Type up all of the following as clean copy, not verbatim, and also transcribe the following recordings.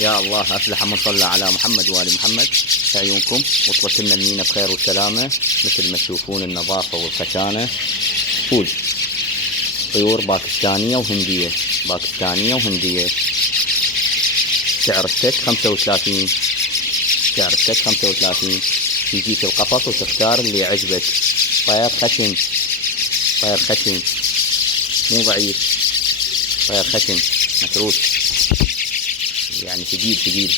يا الله أفلح من صلى على محمد وآل محمد. في عيونكم وصلت لنا المينا بخير وسلامة، مثل ما تشوفون النظافة والخشانة. فول طيور باكستانية وهندية، باكستانية وهندية. سعر التك 35، سعر التك 35. يجيك القفص وتختار اللي يعجبك. طير خشن، طير خشن مو ضعيف، طير خشن متروس يعني ثقيل ثقيل.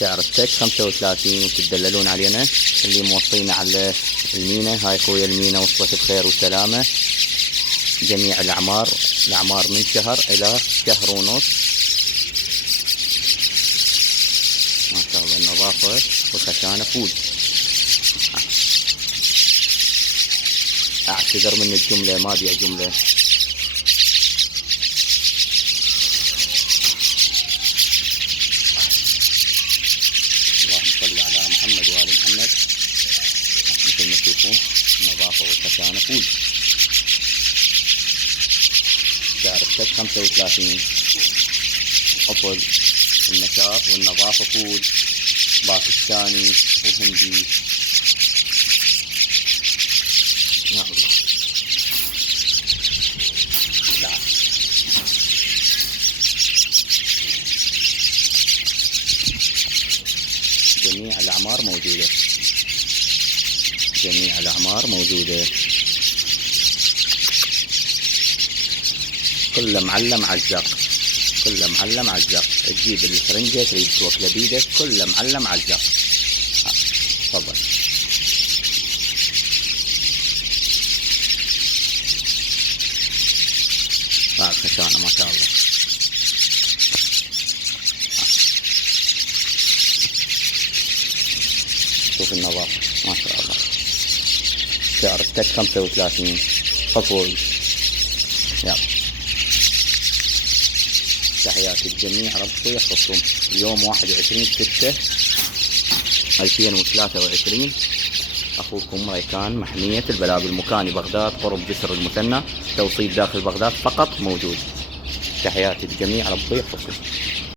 سعر التك 35 وتدللون علينا اللي موصينا على المينا. هاي خويا المينا وصلت بخير وسلامة. جميع الأعمار من شهر إلى شهر ونص. ما شاء الله النظافة والخشانة. فول أعتذر من الجملة، ما أبيع جملة. اللهم صل على محمد وآل محمد. مثل ما تشوفون النظافة والخشانة. فول سعر التك 35. أفضل النشاط والنظافة. فول باكستاني وهندي. يا الله لا. جميع الأعمار موجودة، جميع الأعمار موجودة. كله معلم عزق، كله معلم عزق. تجيب الفرنجة تريد توكله بيدك، كله معلم عزق. تفضل. هاي الخشانة ما شاء الله. شوف النظافة ما شاء الله. سعر التك 35. فصول. يلا تحياتي الجميع، ربكم يحفظكم. اليوم 21/6/2023. أخوكم ريكان، محمية البلابل، مكاني بغداد قرب جسر المثنى. توصيل داخل بغداد فقط موجود. تحياتي الجميع، ربكم يحفظكم.